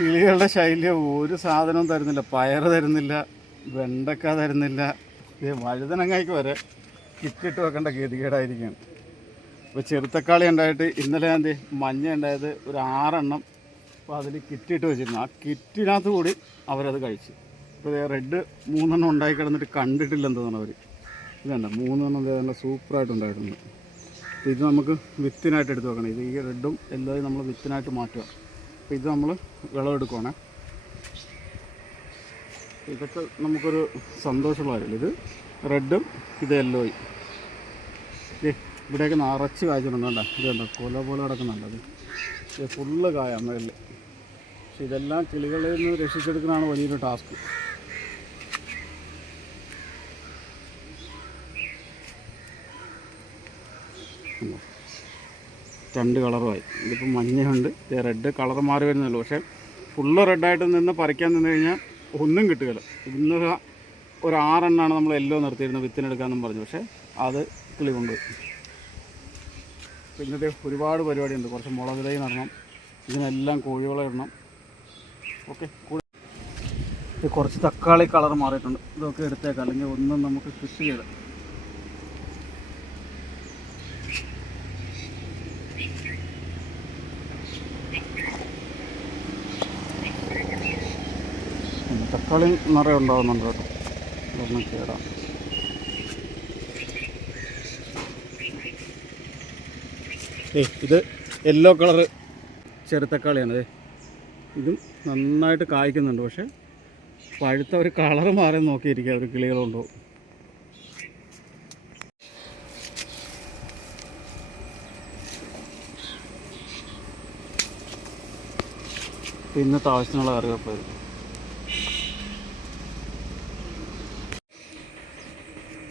കിളികളുടെ ശൈല്യം ഒരു സാധനവും തരുന്നില്ല. പയർ തരുന്നില്ല വെണ്ടക്ക തരുന്നില്ല. വഴുതനങ്ങയ്ക്ക് വരെ കിറ്റിട്ട് വെക്കേണ്ട ഗതികേടായിരിക്കുകയാണ്. ഇപ്പോൾ ചെറുത്തക്കാളി ഉണ്ടായിട്ട് ഇന്നലെ ദേ മഞ്ഞ ഉണ്ടായത് ഒരു ആറെണ്ണം അപ്പോൾ അതിൽ കിറ്റിട്ട് വെച്ചിരുന്നു. ആ കിറ്റിനകത്ത് കൂടി അവരത് കഴിച്ചു. ഇപ്പോൾ റെഡ് മൂന്നെണ്ണം ഉണ്ടായി കിടന്നിട്ട് കണ്ടിട്ടില്ലെന്ന് തോന്നുന്നു അവർ ഇതുണ്ട് മൂന്നെണ്ണം നല്ല സൂപ്പറായിട്ട് ഉണ്ടായിട്ടുണ്ട്. ഇത് നമുക്ക് വിത്തിനായിട്ട് എടുത്ത് വെക്കണം. ഇത് ഈ റെഡും എല്ലാം നമ്മൾ വിത്തിനായിട്ട് മാറ്റുക. അപ്പോൾ ഇത് നമ്മൾ വിളവെടുക്കുവാണേ ഇതൊക്കെ നമുക്കൊരു സന്തോഷമുള്ള കാര്യമില്ല? ഇത് റെഡും ഇത് യെല്ലോയും ഇവിടെയൊക്കെ നിറച്ച് കായ്ച്ചിട്ടുണ്ട് ഇത് കണ്ടോ? കൊല പോലെ കിടക്കുന്നുണ്ട് അത്. ഇത് ഫുള്ള് കായ മുകളിൽ പക്ഷെ ഇതെല്ലാം കിളികളിൽ നിന്ന് രക്ഷിച്ചെടുക്കുന്നതാണ് വലിയൊരു ടാസ്ക് രണ്ട് കളറുമായി. ഇതിപ്പോൾ മഞ്ഞയുണ്ട്. റെഡ് കളർ മാറി വരുന്നുള്ളൂ. പക്ഷേ ഫുള്ള് റെഡായിട്ട് നിന്ന് പറിക്കാൻ നിന്ന് കഴിഞ്ഞാൽ ഒന്നും കിട്ടുകയില്ല. ഇന്ന് ഒരു ആറെണ്ണാണ് നമ്മൾ എല്ലോ നിർത്തിയിരുന്നത് വിത്തിനെടുക്കാമെന്നും പറഞ്ഞു. പക്ഷേ അത് കിളി കൊണ്ടുപോയി ദേ ഒരുപാട് പരിപാടിയുണ്ട്. കുറച്ച് മുളക് തൈ നടണം. ഇതിനെല്ലാം കോഴിവളം ഇടണം. ഓക്കെ ഇത് കുറച്ച് തക്കാളി കളർ മാറിയിട്ടുണ്ട്. ഇതൊക്കെ എടുത്തേക്കാം. അല്ലെങ്കിൽ ഒന്നും നമുക്ക് കൃഷി ഉം, തക്കാളി നിറയെ ഉണ്ടാകുന്നുണ്ട് കേട്ടോ. കേടാം. ഏയ് ഇത് യെല്ലോ കളറ് ചെറുത്തക്കാളിയാണ്. ഇതും നന്നായിട്ട് കായ്ക്കുന്നുണ്ട്. പക്ഷേ പഴുത്ത ഒരു കളറ് മാറി നോക്കിയിരിക്കുക ഒരു കിളികളുണ്ടോ? ഇന്നത്തെ ആവശ്യത്തിനുള്ള കറിവേപ്പ്.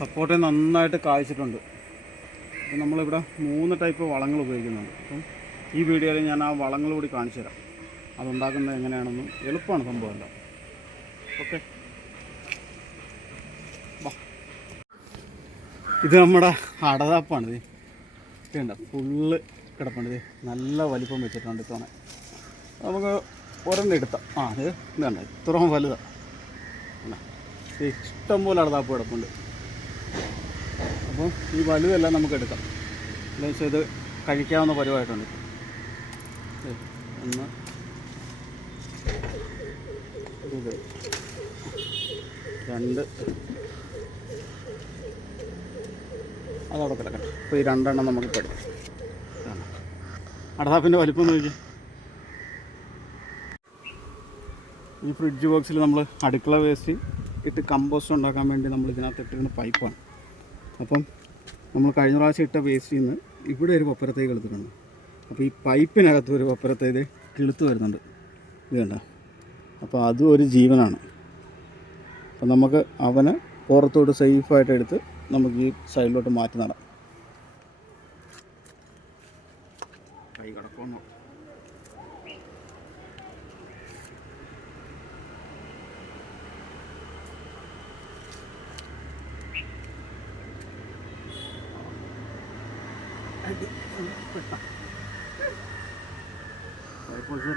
സപ്പോർട്ട് നന്നായിട്ട് കായ്ച്ചിട്ടുണ്ട് അപ്പം നമ്മളിവിടെ മൂന്ന് ടൈപ്പ് വളങ്ങൾ ഉപയോഗിക്കുന്നുണ്ട്. അപ്പം ഈ വീഡിയോയിൽ ഞാൻ ആ വളങ്ങൾ കൂടി കാണിച്ചു തരാം. അതുണ്ടാക്കുന്നത് എങ്ങനെയാണെന്നും എളുപ്പമാണ് സംഭവമല്ല ഓക്കെ ഇത് നമ്മുടെ അടതാപ്പാണ് ഇത്. ഇതുണ്ട്. ഫുള്ള് കിടപ്പുണ്ട്. നല്ല വലിപ്പം വെച്ചിട്ടുണ്ട് ഇത്തവണ. നമുക്ക് ഒരെണ്ണം എടുത്താം. ആ അത് ഇതാണ് ഇത്രയും വലുതാണ് ഇഷ്ടം പോലെ അടതാപ്പ് കിടപ്പുണ്ട്. അപ്പോൾ ഈ വലുതെല്ലാം നമുക്ക് എടുക്കാം. എന്താ വെച്ചാൽ ഇത് കഴിക്കാവുന്ന പരുവായിട്ടുണ്ട്. ഒന്ന്. രണ്ട്. അതവിടെ കിടക്കട്ടെ. അപ്പോൾ ഈ രണ്ടെണ്ണം നമുക്ക് പെടും അടതാപ്പിന്റെ വലിപ്പം നോക്കി ഈ ഫ്രിഡ്ജ് ബോക്സിൽ നമ്മൾ അടുക്കള വേസ്റ്റ് ഇട്ട് കമ്പോസ്റ്റ് ഉണ്ടാക്കാൻ വേണ്ടി നമ്മൾ ഇതിനകത്ത് ഇട്ടിരുന്ന പൈപ്പാണ് അപ്പം നമ്മൾ കഴിഞ്ഞ പ്രാവശ്യം ഇട്ട വേസ്റ്റിൽ നിന്ന് ഇവിടെ ഒരു പപ്പരത്തൈ കിളുത്തിട്ടുണ്ട് അപ്പോൾ ഈ പൈപ്പിനകത്ത് ഒരു പപ്പരത്തേത് കിളുത്ത് വരുന്നുണ്ട്. ഇത് കണ്ട? അപ്പോൾ അതും ഒരു ജീവനാണ്. അപ്പം നമുക്ക് അവനെ പുറത്തോട്ട് സേഫായിട്ട് എടുത്ത് നമുക്ക് ഈ സൈഡിലോട്ട് മാറ്റി നടാം. കൈ കിടക്കുമെന്നോ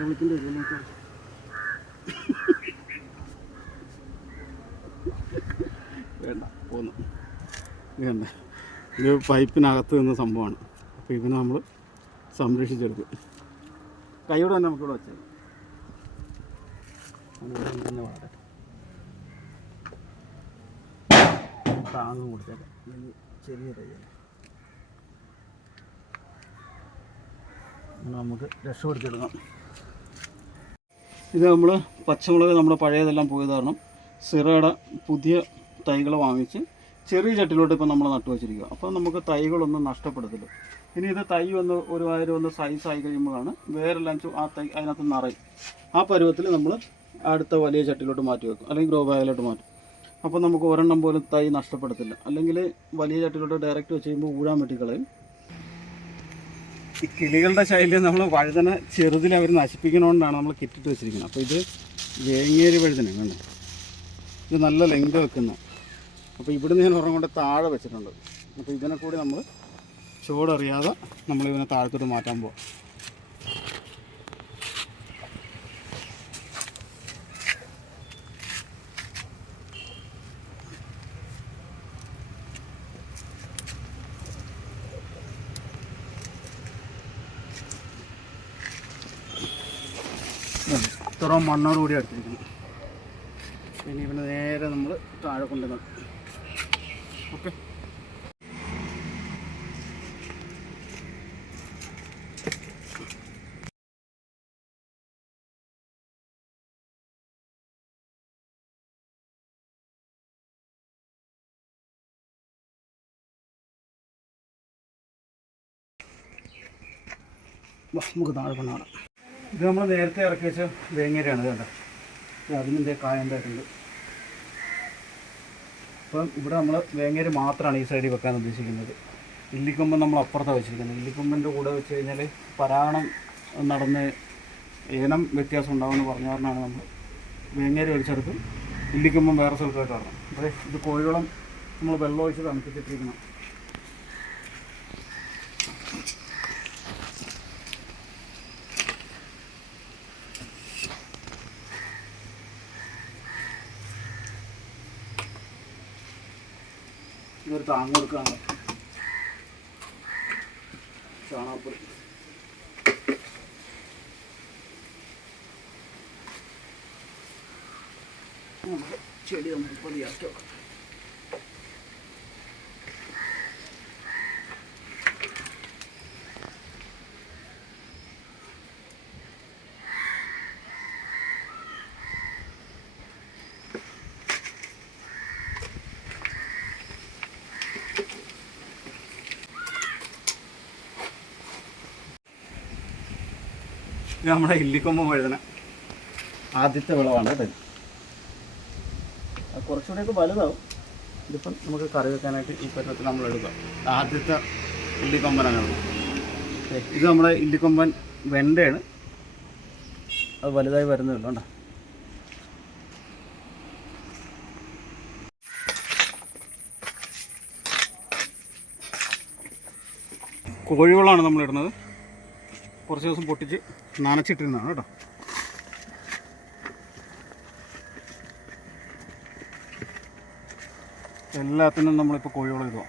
വിളിക്കേണ്ടി വരും. എനിക്ക് വേണ്ട പോന്നു. ഇത് ഇത് പൈപ്പിനകത്ത് നിന്ന സംഭവമാണ്. അപ്പോൾ ഇതിനെ നമ്മൾ സംരക്ഷിച്ചെടുക്കും. കൈയോടെ തന്നെ നമുക്കിവിടെ വെച്ചാൽ തന്നെ വളരട്ടെ താങ്ങും കൊടുത്തേക്കാം. ചെറിയ തയ്യല്ല നമുക്ക് രക്ഷപ്പെടുത്തിയെടുക്കാം. ഇത് നമ്മൾ പച്ചമുളക് നമ്മുടെ പഴയതെല്ലാം പോയത് കാരണം സിറയുടെ പുതിയ തൈകൾ വാങ്ങിച്ച് ചെറിയ ചട്ടിലോട്ട് ഇപ്പോൾ നമ്മൾ നട്ടു വെച്ചിരിക്കുക അപ്പോൾ നമുക്ക് തൈകളൊന്നും നഷ്ടപ്പെടത്തില്ല. ഇനി ഇത് തൈ ഒന്ന് ഒരു വാരം ഒന്ന് സൈസ് ആയി കഴിയുമ്പോഴാണ് വേറെല്ലാം ആ തൈ അതിനകത്ത് നിറയും. ആ പരുവത്തിൽ നമ്മൾ അടുത്ത വലിയ ചട്ടിലോട്ട് മാറ്റി വെക്കും. അല്ലെങ്കിൽ ഗ്രോ ബാഗിലോട്ട് മാറ്റും. അപ്പോൾ നമുക്ക് ഒരെണ്ണം പോലും തൈ നഷ്ടപ്പെടത്തില്ല. അല്ലെങ്കിൽ വലിയ ചട്ടിലോട്ട് ഡയറക്റ്റ് വെച്ച് കഴിയുമ്പോൾ ഊഴാൻ വെട്ടിക്കളയും. ഈ കിളികളുടെ ശൈലി നമ്മൾ വഴുതന ചെറുതിൽ അവർ നശിപ്പിക്കണോണ്ടാണ് നമ്മൾ കിറ്റിട്ട് വെച്ചിരിക്കുന്നത്. അപ്പോൾ ഇത് വേങ്ങേരി വഴുതന വേണ്ട ഇത് നല്ല ലെങ്ത് വെക്കുന്ന. അപ്പോൾ ഇവിടുന്ന് ഞാൻ ഒരെണ്ണം കൊണ്ട് താഴെ വെച്ചിട്ടുണ്ട്. അപ്പോൾ ഇതിനെ കൂടി നമ്മൾ ചൂടറിയാതെ നമ്മൾ ഇതിനെ താഴത്തോട്ട് മാറ്റാൻ പോവാം. ഇത്രയും മണ്ണോട് കൂടി എടുത്തിരിക്കുന്നു ഇനി ഇവനെ നേരെ നമ്മൾ താഴെ കൊണ്ടുവന്നു ഓക്കെ. നമുക്ക് താഴെ കൊണ്ടാണ് ഇത് നമ്മൾ നേരത്തെ ഇറക്കി വെച്ച വേങ്ങരയാണ് കേട്ടോ അതിന്റെ കായണ്ടായിട്ടുണ്ട് അപ്പം ഇവിടെ നമ്മൾ വേങ്ങര മാത്രമാണ് ഈ സൈഡിൽ വെക്കാൻ ഉദ്ദേശിക്കുന്നത്. ഇല്ലിക്കൊമ്പൻ നമ്മൾ അപ്പുറത്താണ് വെച്ചിരിക്കുന്നത്. ഇല്ലിക്കൊമ്പന്റെ കൂടെ വെച്ച് കഴിഞ്ഞാൽ പരാണം നടന്ന് ഏനം വ്യത്യാസം ഉണ്ടാവുമെന്ന് പറഞ്ഞ കാരണമാണ് നമ്മൾ വേങ്ങര വലിച്ചെടുത്ത് ഇല്ലിക്കൊമ്പൻ വേറെ സ്ഥലത്തായിട്ട് വരണം അതെ ഇത് കോഴിവളം നമ്മൾ വെള്ളം ഒഴിച്ച് തണുപ്പിച്ചിട്ടിരിക്കണം. ഇതൊരു താങ്ങ് കൊടുക്കാണ്. ചാണകപ്പൊടി. ചെടി നമുക്ക് പൊടിയാക്കി വെക്കാം. ഇത് നമ്മുടെ ഇല്ലിക്കൊമ്പം വഴുതന ആദ്യത്തെ വിളവാണ് കേട്ടോ കുറച്ചുകൂടെയൊക്കെ വലുതാവും. ഇതിപ്പം നമുക്ക് കറി വെക്കാനായിട്ട് ഈ പറ്റത്തിൽ നമ്മൾ എടുക്കാം ആദ്യത്തെ ഇല്ലിക്കൊമ്പനാണ് ഇത്. നമ്മുടെ ഇല്ലിക്കൊമ്പൻ വെണ്ടയാണ്. അത് വലുതായി വരുന്നുള്ളൂ കേട്ടോ. കോഴിവളമാണ് നമ്മൾ ഇടുന്നത്. കുറച്ച് ദിവസം പൊട്ടിച്ച് നനച്ചിട്ടിരുന്നതാണ് കേട്ടോ. എല്ലാത്തിനും നമ്മളിപ്പോൾ കോഴിവളം ഇടുക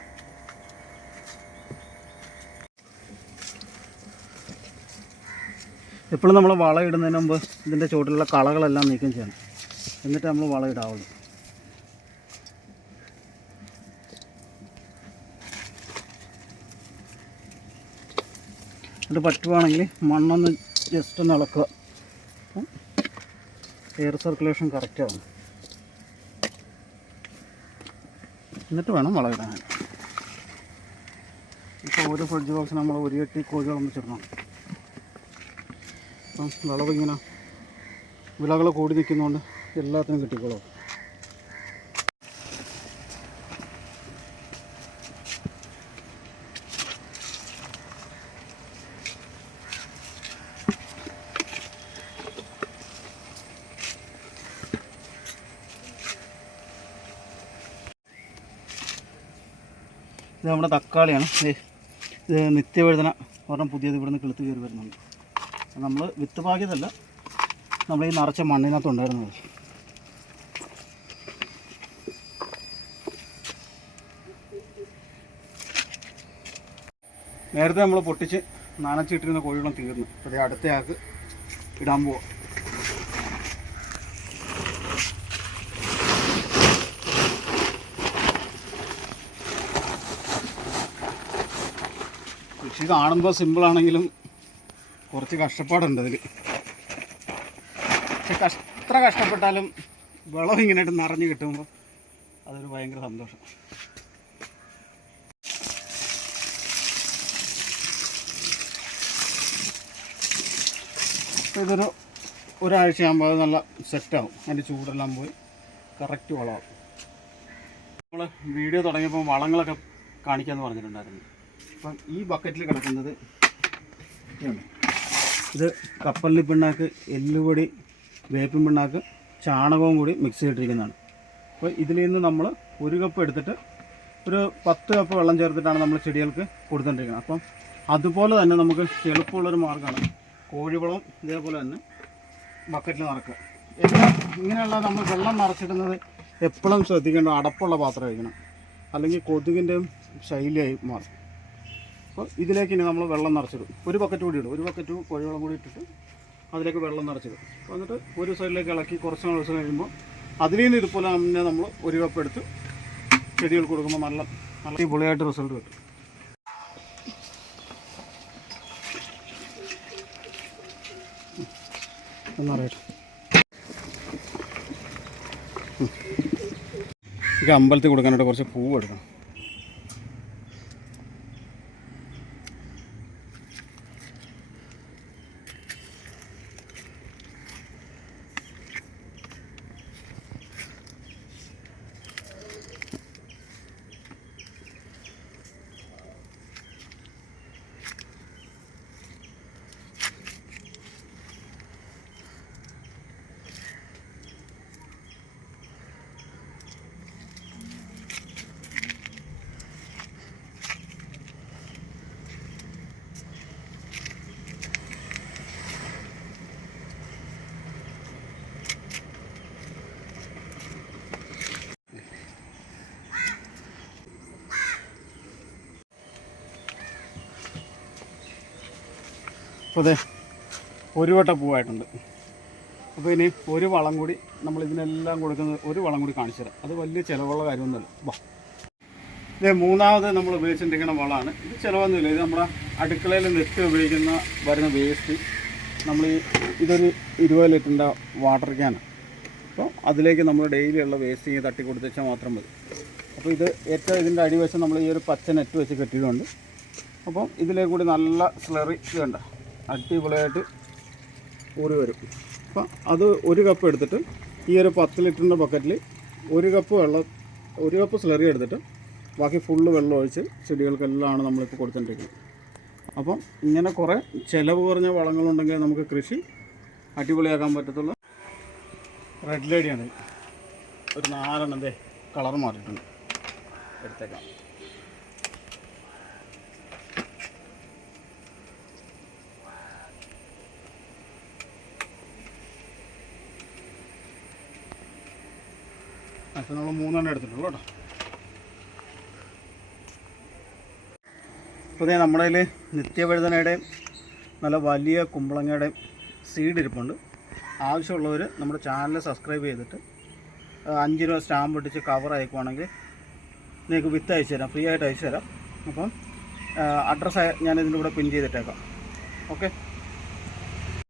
എപ്പോഴും നമ്മൾ വളം ഇടുന്നതിന് മുമ്പ് ഇതിന്റെ ചുവട്ടിലുള്ള കളകളെല്ലാം നീക്കം ചെയ്യണം. എന്നിട്ട് നമ്മൾ വളം ഇടാവുള്ളൂ. ഇത് പറ്റുവാണെങ്കിൽ മണ്ണൊന്ന് ജസ്റ്റ് ഒന്ന് ഇളക്കുക എയർ സർക്കുലേഷൻ കറക്റ്റ് ആവും എന്നിട്ട് വേണം വളമിടാൻ ഇപ്പോൾ ഒരു ഫ്രിഡ്ജ് ബോക്സ് നമ്മൾ ഒരു കെട്ടി കോഴിവളം വെച്ചിടണം അപ്പം വിളവിങ്ങനെ വിളകൾ കൂടി നിൽക്കുന്നതുകൊണ്ട് എല്ലാത്തിനും കിട്ടിക്കോളും. ഇത് നമ്മുടെ തക്കാളിയാണ്. ഇത് നിത്യവഴുതന ഒരെണ്ണം പുതിയത് ഇവിടുന്ന് കിളുത്ത് കയറി വരുന്നുണ്ട്. നമ്മൾ വിത്ത് പാകിയതല്ല നമ്മൾ ഈ നിറച്ച മണ്ണിനകത്ത് ഉണ്ടായിരുന്നത്. നേരത്തെ നമ്മൾ പൊട്ടിച്ച് നനച്ചിട്ടിരുന്ന കോഴികളും തീർന്നു. അതേ അടുത്തയാൾക്ക് ഇടാൻ പോവാം. കൃഷി കാണുമ്പോൾ സിമ്പിളാണെങ്കിലും കുറച്ച് കഷ്ടപ്പാടുണ്ട് അതിൽ പക്ഷെ കഷ് എത്ര കഷ്ടപ്പെട്ടാലും വെള്ളം ഇങ്ങനെയായിട്ട് നിറഞ്ഞു കിട്ടുമ്പോൾ അതൊരു ഭയങ്കര സന്തോഷം. ഇതൊരു ഒരാഴ്ചയാകുമ്പോൾ അത് നല്ല സെറ്റാവും. അതിന്റെ ചൂടെല്ലാം പോയി കറക്റ്റ് വളമാവും നമ്മൾ വീഡിയോ തുടങ്ങിയപ്പോൾ വളങ്ങളൊക്കെ കാണിക്കാമെന്ന് പറഞ്ഞിട്ടുണ്ടായിരുന്നു. അപ്പം ഈ ബക്കറ്റിൽ കിടക്കുന്നത്. ഇത് കപ്പലിൽ പിണ്ണാക്ക് എല്ലുപൊടി വേപ്പിൻ പിണ്ണാക്ക് ചാണകവും കൂടി മിക്സ് ചെയ്തിട്ടിരിക്കുന്നതാണ്. അപ്പോൾ ഇതിൽ നിന്ന് നമ്മൾ ഒരു കപ്പ് എടുത്തിട്ട് ഒരു പത്ത് കപ്പ് വെള്ളം ചേർത്തിട്ടാണ് നമ്മൾ ചെടികൾക്ക് കൊടുത്തുകൊണ്ടിരിക്കുന്നത് അപ്പം അതുപോലെ തന്നെ നമുക്ക് എളുപ്പമുള്ളൊരു മാർഗമാണ് കോഴിവളവും ഇതേപോലെ തന്നെ ബക്കറ്റിൽ നിറക്കുക എല്ലാം ഇങ്ങനെയുള്ള നമ്മൾ വെള്ളം നിറച്ചിടുന്നത് എപ്പോഴും ശ്രദ്ധിക്കേണ്ട അടപ്പുള്ള പാത്രം കഴിക്കണം അല്ലെങ്കിൽ കൊതുകിന്റെയും ശൈലിയായി മാറും. അപ്പോൾ ഇതിലേക്ക് ഇനി നമ്മൾ വെള്ളം നിറച്ചിടും. ഒരു ബക്കറ്റ് കൂടി ഇടും. ഒരു ബക്കറ്റ് കോഴിവെള്ളം കൂടി ഇട്ടിട്ട് അതിലേക്ക് വെള്ളം നിറച്ചിടും. എന്നിട്ട് ഒരു സൈഡിലേക്ക് ഇളക്കി കുറച്ച് ദിവസം കഴിയുമ്പോൾ അതിൽ നിന്ന് ഇതുപോലെ തന്നെ നമ്മൾ ഒരു കപ്പ് എടുത്ത് ചെടികൾക്ക് കൊടുക്കുമ്പോൾ നല്ല നല്ല പൊളിയായിട്ട് റിസൾട്ട് കിട്ടും. എന്നറിയട്ടെ എനിക്ക് അമ്പലത്തിൽ കൊടുക്കാനായിട്ട് കുറച്ച് പൂവ് എടുക്കണം. അപ്പോൾ അതെ ഒരു വട്ട പൂവായിട്ടുണ്ട്. അപ്പോൾ ഇനി ഒരു വളം കൂടി നമ്മൾ ഇതിനെല്ലാം കൊടുക്കുന്നത് ഒരു വളം കൂടി കാണിച്ചു തരാം. അത് വലിയ ചിലവുള്ള കാര്യമൊന്നുമല്ല. വാ. ഇത് മൂന്നാമത് നമ്മൾ ഉപയോഗിച്ചിരിക്കുന്ന വളമാണ്. ഇത് ചിലവൊന്നുമില്ല. ഇത് നമ്മുടെ അടുക്കളയിൽ നിത്യം ഉപയോഗിക്കുന്ന വരുന്ന വേസ്റ്റ് നമ്മൾ ഈ ഇതൊരു ഇരുപത് ലിറ്ററിന്റെ വാട്ടർ ക്യാനാണ് അപ്പോൾ അതിലേക്ക് നമ്മൾ ഡെയിലി ഉള്ള വേസ്റ്റ് ഇങ്ങനെ തട്ടി കൊടുത്തുവെച്ചാൽ മാത്രം മതി. അപ്പോൾ ഇത് ഏറ്റവും ഇതിന്റെ അടിവശം നമ്മൾ ഈ ഒരു പച്ച നെറ്റ് വെച്ച് കെട്ടിയിട്ടുണ്ട് അപ്പം ഇതിലേക്ക് കൂടി നല്ല സ്ലറി വേണ്ട അടിപൊളിയായിട്ട് ഊറി വരും. അപ്പം അത് ഒരു കപ്പ് എടുത്തിട്ട് ഈ ഒരു പത്ത് ലിറ്ററിന്റെ ബക്കറ്റിൽ ഒരു കപ്പ് വെള്ളം ഒരു കപ്പ് സ്ലറി എടുത്തിട്ട് ബാക്കി ഫുള്ള് വെള്ളം ഒഴിച്ച് ചെടികൾക്കെല്ലാമാണ് നമ്മളിപ്പോൾ കൊടുത്തുകൊണ്ടിരിക്കുന്നത് അപ്പം ഇങ്ങനെ കുറേ ചിലവ് കുറഞ്ഞ വളങ്ങളുണ്ടെങ്കിൽ നമുക്ക് കൃഷി അടിപൊളിയാക്കാൻ പറ്റത്തുള്ള റെഡ് ലേഡിയാണ് ഒരു നാലെണ്ണം ദേ കളർ മാറിയിട്ടുണ്ട്. എടുത്തേക്കാം. അപ്പം നമ്മൾ മൂന്നെണ്ണം എടുത്തിട്ടുള്ളൂ കേട്ടോ. അപ്പോൾ നമ്മുടെ കയ്യിൽ നിത്യവഴുതനയുടെയും നല്ല വലിയ കുമ്പളങ്ങയുടെയും സീഡ് ഇരിപ്പുണ്ട്. ആവശ്യമുള്ളവർ നമ്മുടെ ചാനൽ സബ്സ്ക്രൈബ് ചെയ്തിട്ട് അഞ്ച് രൂപ സ്റ്റാമ്പ് ഇട്ടിച്ച് കവർ അയക്കുവാണെങ്കിൽ നിങ്ങൾക്ക് വിത്ത് അയച്ചു തരാം ഫ്രീ ആയിട്ട് അയച്ചു തരാം. അപ്പം അഡ്രസ്സ് ഞാൻ ഇതിന്റെ കൂടെ പിൻ ചെയ്തിട്ടേക്കാം. ഓക്കെ